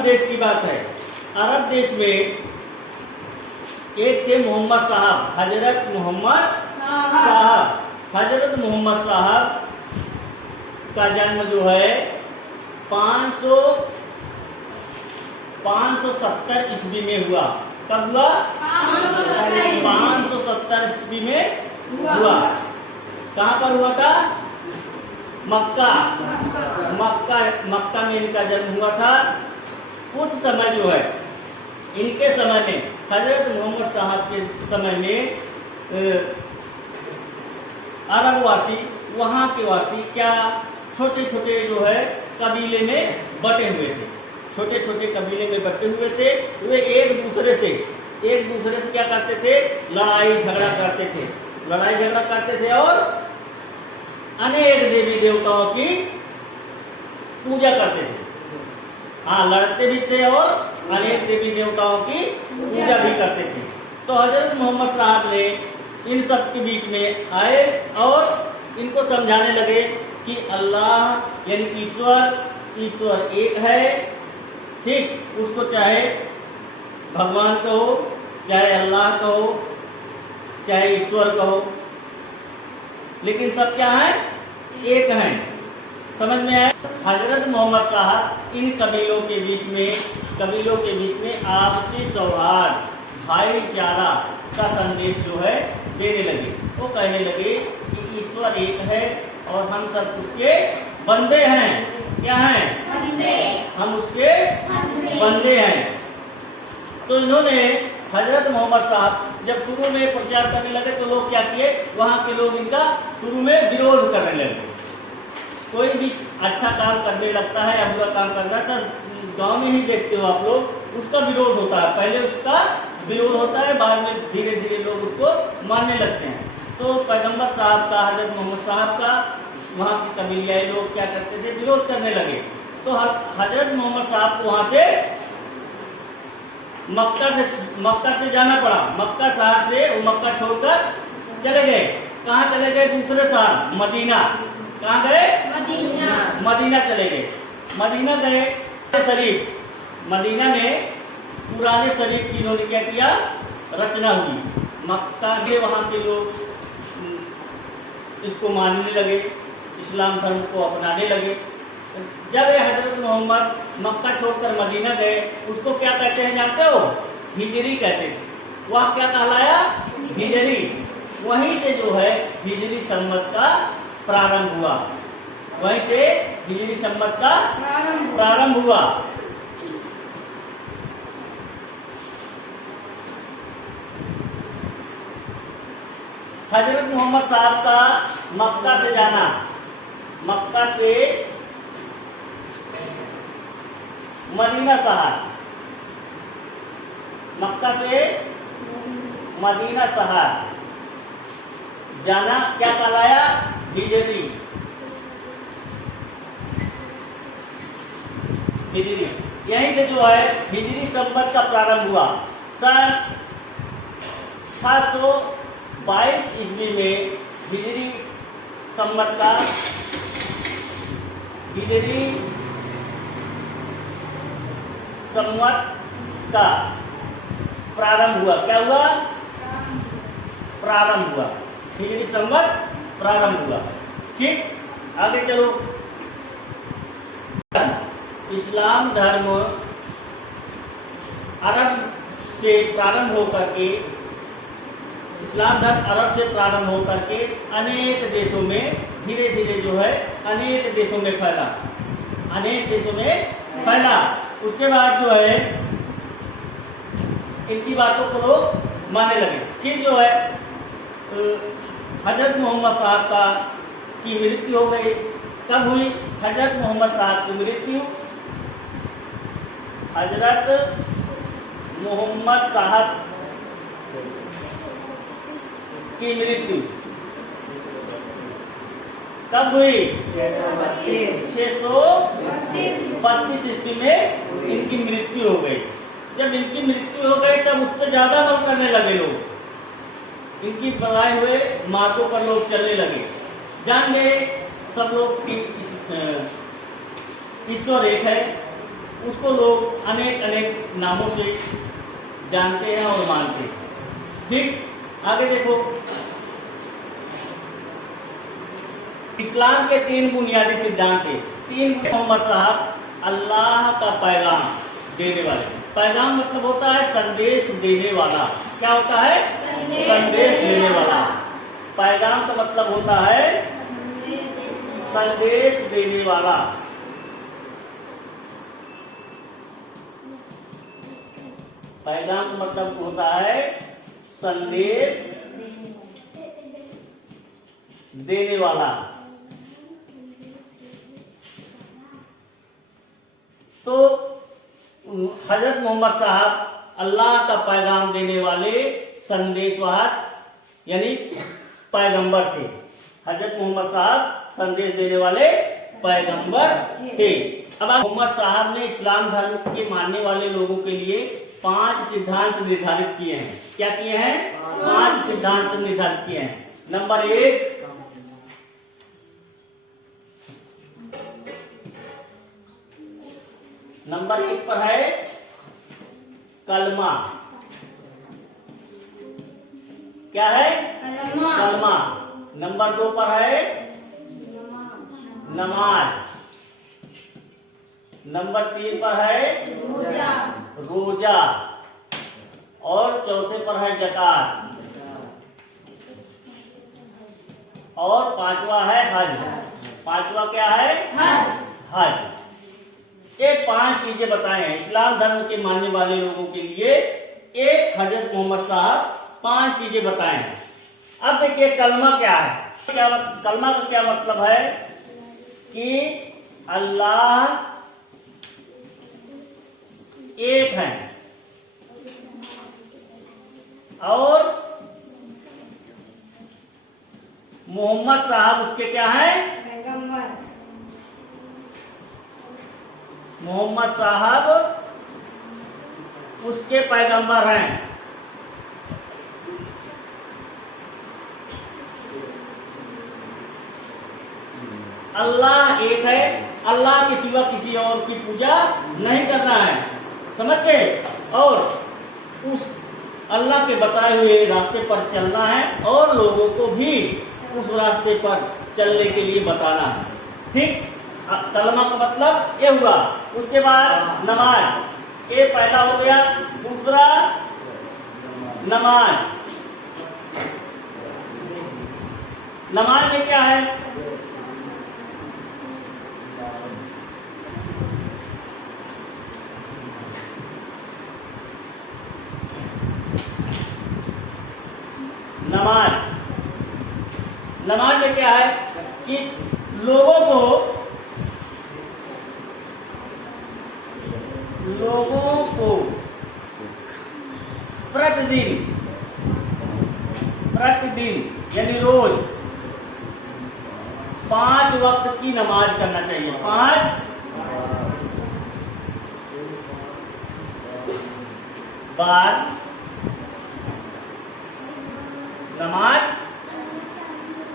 अरब देश की बात है। अरब देश में एक थे मोहम्मद साहब, हजरत मोहम्मद साहब। हजरत मोहम्मद साहब का जन्म जो है 570 ईस्वी में हुआ। कब हुआ? 570 ईस्वी में हुआ। कहाँ पर हुआ था? मक्का में इनका जन्म हुआ था। उस समय जो है, इनके समय में, हजरत मोहम्मद साहब के समय में अरब वासी, वहाँ के वासी क्या छोटे छोटे जो है कबीले में बटे हुए थे। छोटे छोटे कबीले में बटे हुए थे। वे एक दूसरे से क्या करते थे? लड़ाई झगड़ा करते थे और अनेक देवी देवताओं की पूजा करते थे। हाँ, लड़ते भी थे और अनेक देवी देवताओं की पूजा भी करते थे। तो हजरत मोहम्मद साहब ने इन सब के बीच में आए और इनको समझाने लगे कि अल्लाह यानी ईश्वर एक है। ठीक, उसको चाहे भगवान कहो, चाहे अल्लाह कहो, चाहे ईश्वर कहो, लेकिन सब क्या है? एक हैं। समझ में आया? हजरत मोहम्मद साहब इन कबीलों के बीच में आपसी सौहार्द, भाईचारा का संदेश जो है देने लगे। वो कहने लगे कि ईश्वर एक है और हम सब उसके बंदे हैं। क्या हैं? बंदे। हम उसके बंदे हैं। तो इन्होंने, हजरत मोहम्मद साहब जब शुरू में प्रचार करने लगे तो लोग क्या किए? वहाँ के लोग इनका शुरू में विरोध करने लगे। कोई भी अच्छा काम करने लगता है या बुरा काम करना है तो गाँव में ही देखते हो आप लोग, उसका विरोध होता है। पहले उसका विरोध होता है, बाद में धीरे धीरे लोग उसको मानने लगते हैं। तो पैगंबर साहब का, हजरत मोहम्मद साहब का, वहाँ के कबीलियाई लोग क्या करते थे? विरोध करने लगे। तो हजरत मोहम्मद साहब को वहाँ से मक्का से जाना पड़ा। मक्का शहर से वो मक्का छोड़कर चले गए। कहाँ चले गए? दूसरे शहर मदीना। कहाँ गए? मदीना चले गए। मदीना गए शरीफ। मदीना में पुराने शरीफ की इन्होंने क्या किया? रचना हुई। मक्का के वहाँ के लोग इसको मानने लगे, इस्लाम धर्म को अपनाने लगे। जब ये हजरत मोहम्मद मक्का छोड़कर मदीना गए, उसको क्या कहते हैं जानते हो? हिजरी कहते थे। वह क्या कहलाया? हिजरी। वहीं से जो है हिजरी संवत का प्रारंभ हुआ। वहीं से हिजरी संवत का प्रारंभ हुआ। हजरत मोहम्मद साहब का मक्का से जाना, मक्का से मदीना शहर, मक्का से मदीना शहर जाना क्या कहलाया? हिजरी। यहीं से जो है हिजरी संवत का प्रारंभ हुआ। सन 722 ईस्वी में हिजरी संवत का प्रारंभ हुआ। क्या हुआ? प्रारंभ हुआ। हिजरी संवत प्रारंभ हुआ। ठीक, आगे चलो। इस्लाम धर्म अरब से प्रारंभ होकर के अनेक देशों में धीरे धीरे जो है अनेक देशों में फैला। उसके बाद जो है इनकी बातों को लोग मानने लगे। फिर जो है हजरत मोहम्मद साहब की मृत्यु हो गई। कब हुई? हजरत मोहम्मद साहब की मृत्यु, हजरत मोहम्मद साहब की मृत्यु कब हुई? 632 ईस्वी में इनकी मृत्यु हो गई। जब इनकी मृत्यु हो गई तब उस पर ज्यादा अमल करने लगे लोग। इनकी बनाए हुए मार्गों पर लोग चलने लगे। जान गए सब लोग कि ईश्वर एक है, उसको लोग अनेक अनेक नामों से जानते हैं और मानते हैं। ठीक, आगे देखो, इस्लाम के 3 बुनियादी सिद्धांत है। 3 मोहम्मद साहब अल्लाह का पैगाम देने वाले। पैगाम मतलब होता है संदेश देने वाला। क्या होता है? संदेश देने वाला। पैगाम का मतलब होता है संदेश देने वाला। पैगाम का मतलब होता है संदेश देने वाला। तो हजरत मोहम्मद साहब अल्लाह का पैगाम देने वाले संदेशवाहक यानी पैगंबर थे। हजरत मोहम्मद साहब संदेश देने वाले पैगंबर थे। अब मोहम्मद साहब ने इस्लाम धर्म के मानने वाले लोगों के लिए 5 सिद्धांत निर्धारित किए हैं। क्या किए हैं? 5 सिद्धांत निर्धारित किए हैं। नंबर 1, नंबर 1 पर है कलमा। क्या है? कलमा। नंबर 2 पर है नमाज। नंबर 3 पर है रोजा। और चौथे पर है ज़कात। और 5वां है हज। 5वां क्या है? हज। ये 5 चीजें बताए हैं इस्लाम धर्म के मानने वाले लोगों के लिए। ये हजरत मोहम्मद साहब 5 चीजें बताए हैं। अब देखिए कलमा क्या है। कलमा का क्या मतलब है कि अल्लाह एक है और मोहम्मद साहब उसके क्या है? पैगंबर। मोहम्मद साहब उसके पैगंबर हैं। अल्लाह एक है, अल्लाह के सिवा किसी और की पूजा नहीं करना है, समझ गए? और उस अल्लाह के बताए हुए रास्ते पर चलना है और लोगों को भी उस रास्ते पर चलने के लिए बताना है। ठीक, कलमा का मतलब ये हुआ। उसके बाद नमाज, ये पहला हो गया। दूसरा नमाज। नमाज में क्या है? नमाज में क्या है कि लोगों को प्रतिदिन यानी रोज 5 वक्त की नमाज करना चाहिए। 5 बार नमाज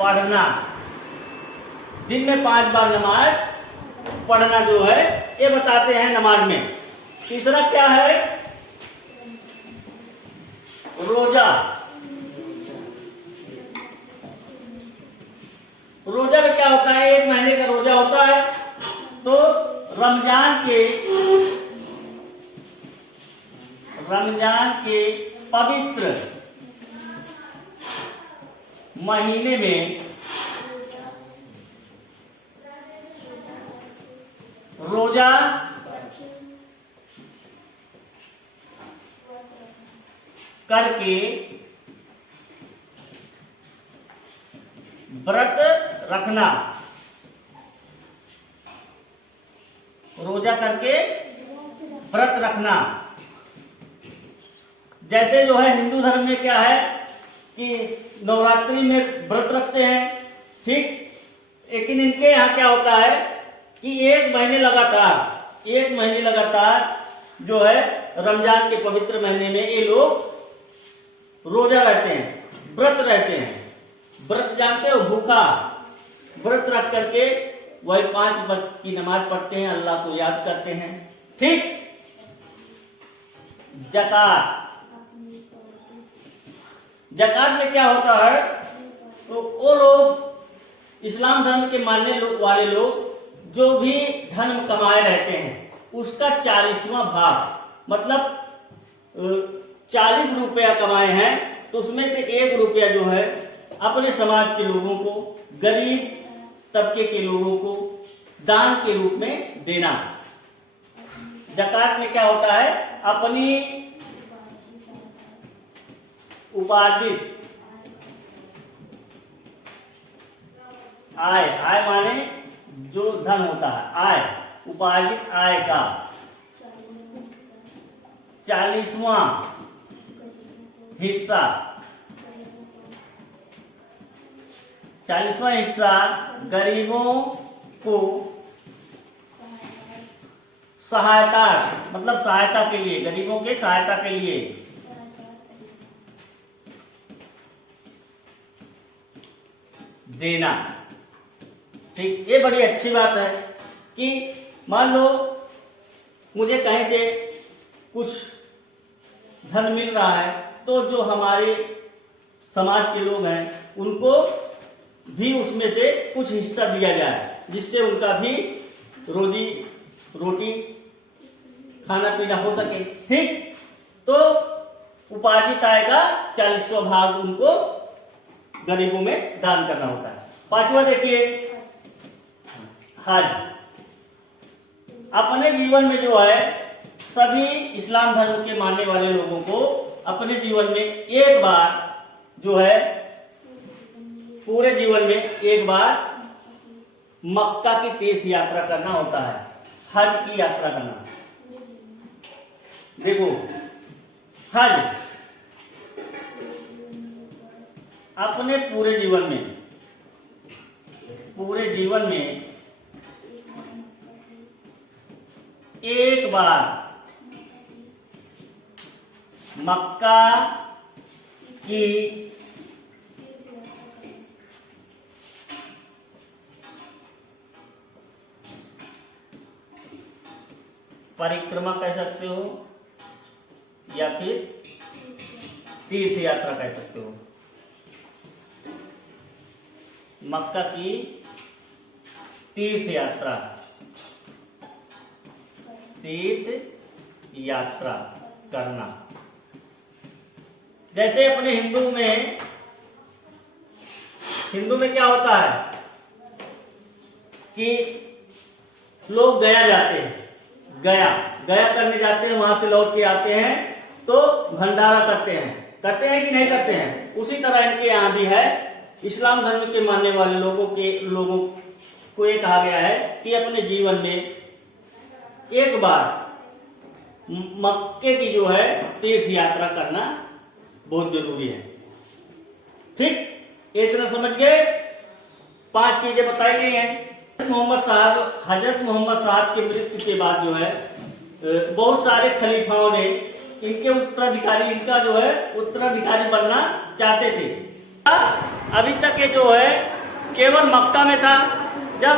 पढ़ना। दिन में 5 बार नमाज पढ़ना जो है ये बताते हैं नमाज में। तीसरा क्या है? रोजा। रोजा में क्या होता है? 1 महीने का रोजा होता है। तो रमजान के पवित्र महीने में रोजा करके व्रत रखना। रोजा करके व्रत रखना। जैसे जो है हिंदू धर्म में क्या है कि नवरात्रि में व्रत रखते हैं, ठीक। लेकिन इनके यहाँ क्या होता है कि 1 महीने लगातार जो है रमजान के पवित्र महीने में ये लोग रोजा रहते हैं, व्रत रहते हैं। व्रत जानते हो? भूखा व्रत रख करके वही 5 वक्त की नमाज पढ़ते हैं, अल्लाह को याद करते हैं, ठीक। ज़कात, ज़कात में क्या होता है, तो वो लोग इस्लाम धर्म के मानने वाले लोग जो भी धन कमाए रहते हैं उसका 40वां भाग, मतलब 40 रुपया कमाए हैं तो उसमें से 1 रुपया जो है अपने समाज के लोगों को, गरीब तबके के लोगों को दान के रूप में देना। ज़कात में क्या होता है, अपनी उपार्जित आय, आय माने जो धन होता है, आय, उपार्जित आय का 40वां हिस्सा, 40वां हिस्सा गरीबों को सहायता, मतलब सहायता के लिए, गरीबों के सहायता के लिए देना। ठीक, ये बड़ी अच्छी बात है कि मान लो मुझे कहीं से कुछ धन मिल रहा है तो जो हमारे समाज के लोग हैं उनको भी उसमें से कुछ हिस्सा दिया जाए, जिससे उनका भी रोजी रोटी खाना पीना हो सके। ठीक, तो उपार्जित आय का 40वां भाग उनको गरीबों में दान करना होता है। 5वां देखिए, हज। अपने जीवन में जो है सभी इस्लाम धर्म के मानने वाले लोगों को अपने जीवन में एक बार जो है, पूरे जीवन में एक बार मक्का की तीर्थ यात्रा करना होता है, हज की यात्रा करना। देखो, हज अपने पूरे जीवन में एक बार मक्का की परिक्रमा कह सकते हो या फिर तीर्थ यात्रा कह सकते हो। मक्का की तीर्थ यात्रा, तीर्थ यात्रा करना। जैसे अपने हिंदू में क्या होता है कि लोग गया जाते हैं, गया करने जाते हैं, वहां से लौट के आते हैं तो भंडारा करते हैं कि नहीं करते हैं। उसी तरह इनके यहाँ भी है, इस्लाम धर्म के मानने वाले लोगों को ये कहा गया है कि अपने जीवन में एक बार मक्के की जो है तीर्थ यात्रा करना बहुत जरूरी है। ठीक, इतना समझ गए। 5 चीजें बताई गई हैं। हजरत मोहम्मद साहब के मृत्यु के बाद जो है बहुत सारे खलीफाओं ने इनके उत्तराधिकारी बनना चाहते थे। अभी तक ये जो है केवल मक्का में था। जब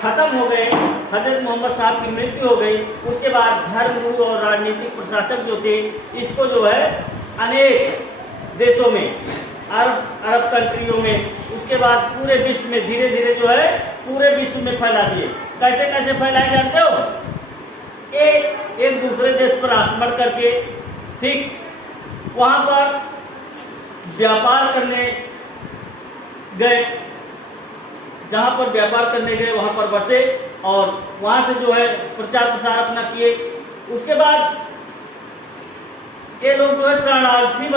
खत्म हो गए, हजरत मोहम्मद साहब की मृत्यु हो गई, उसके बाद धर्मगुरु और राजनीतिक प्रशासक जो थे इसको जो है अनेक देशों में, अरब कंट्रियों में, उसके बाद पूरे विश्व में धीरे धीरे जो है पूरे विश्व में फैला दिए। कैसे कैसे फैलाए जानते हो? एक दूसरे देश पर आक्रमण करके, ठीक, वहां पर व्यापार करने गए, जहां पर व्यापार करने गए वहां पर बसे और वहां से जो है प्रचार प्रसार अपना किए। उसके बाद ये लोग जो है शरणार्थी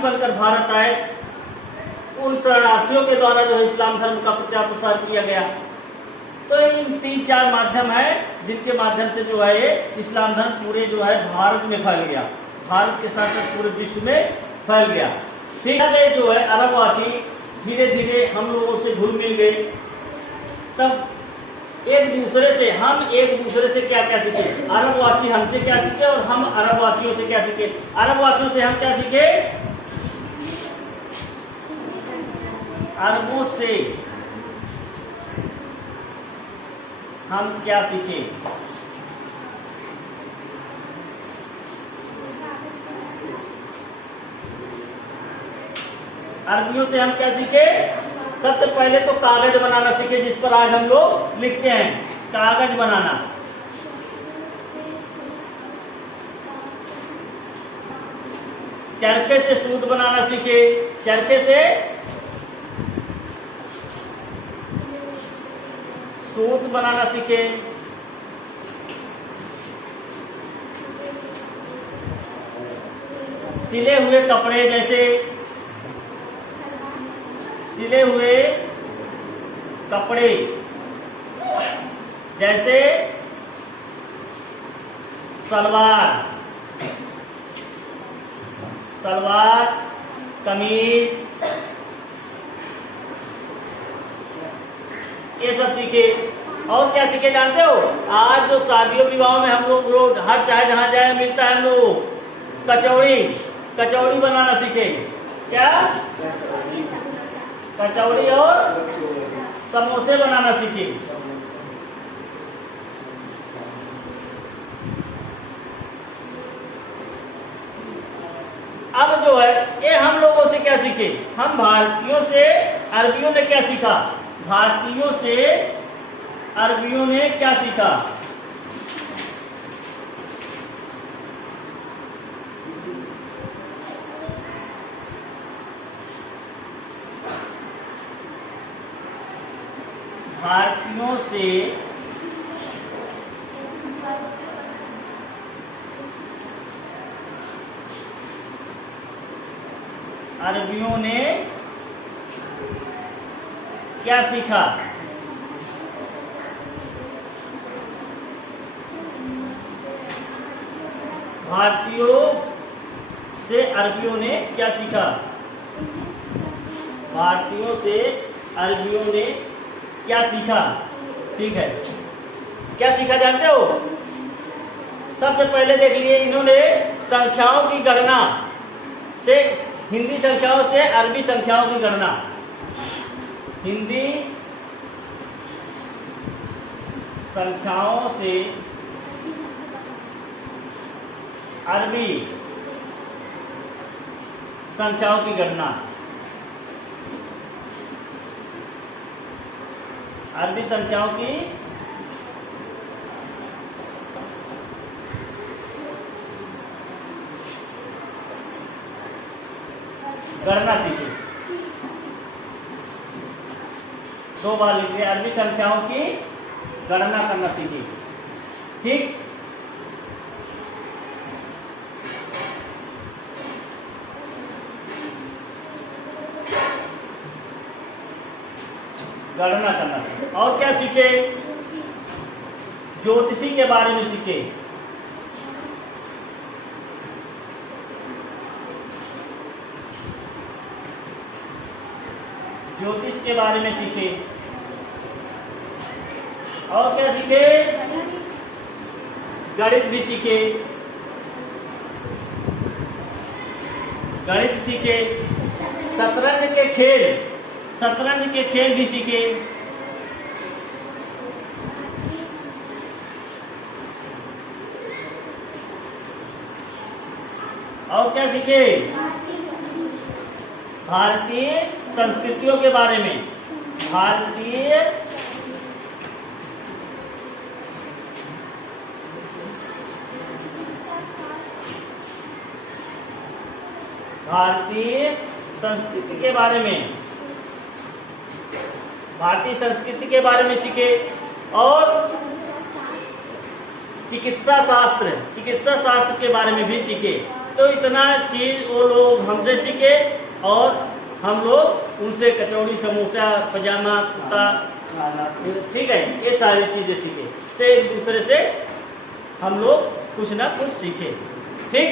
बनकर भारत आए। उन शरणार्थियों के द्वारा जो है इस्लाम धर्म का प्रचार प्रसार किया गया। तो इन 3-4 माध्यम है जिनके माध्यम से जो है ये इस्लाम धर्म पूरे जो है भारत में फैल गया, भारत के साथ साथ पूरे विश्व में फैल गया। ठीक है, जो है अरबवासी धीरे धीरे हम लोगों से घुल मिल गए। तब हम एक दूसरे से क्या क्या सीखे, अरबवासी हमसे क्या सीखे और हम अरबवासियों से क्या सीखे। अरबवासियों से हम क्या सीखे? अरबों से हम क्या सीखे? अरबियों से हम क्या सीखे? सबसे पहले तो कागज बनाना सीखे, जिस पर आज हम लोग लिखते हैं, कागज बनाना। चरखे से सूत बनाना सीखे, चरखे से सूत बनाना सीखे। सिले हुए कपड़े, जैसे सिले हुए कपड़े जैसे सलवार, सलवार, कमीज, ये सब सीखे। और क्या सीखे जानते हो? आज जो शादियों विवाहों में हम लोग रोज हर चाहे जहाँ जाए मिलता है, हम लोग कचौड़ी, कचौड़ी बनाना सीखे। क्या? कचौड़ी और समोसे बनाना सीखे। अब जो है ये हम लोगों से क्या सीखे? हम भारतीयों से अरबियों ने क्या सीखा? भारतीयों से अरबियों ने क्या सीखा? भारतीयों से अरबियों ने क्या सीखा? भारतीयों से अरबियों ने क्या सीखा? भारतीयों से अरबियों ने क्या सीखा? ठीक है, क्या सीखा जानते हो? सबसे पहले देख लिए इन्होंने संख्याओं की गणना से, हिंदी संख्याओं से अरबी संख्याओं की गणना, हिंदी संख्याओं से अरबी संख्याओं की गणना, अरबी संख्याओं की गणना सीखे। दो बार लिखिए, अरबी संख्याओं की गणना करना सीखे। ठीक, गणना करना सीखे। और क्या सीखे? ज्योतिषी के बारे में सीखे। ज्योतिष के बारे में सीखे। और क्या सीखे? गणित भी सीखे, गणित सीखे। शतरंज के खेल, शतरंज के खेल भी सीखे। और क्या सीखे? भारतीय संस्कृतियों के बारे में, भारतीय संस्कृति के बारे में, भारतीय संस्कृति के बारे में सीखे। और चिकित्सा शास्त्र के बारे में भी सीखे। तो इतना चीज वो लोग हमसे सीखे और हम लोग उनसे कचौड़ी, समोसा, पजामा, कुत्ता, ठीक है, ये सारी चीजें सीखे। तो एक दूसरे से हम लोग कुछ ना कुछ सीखे। ठीक।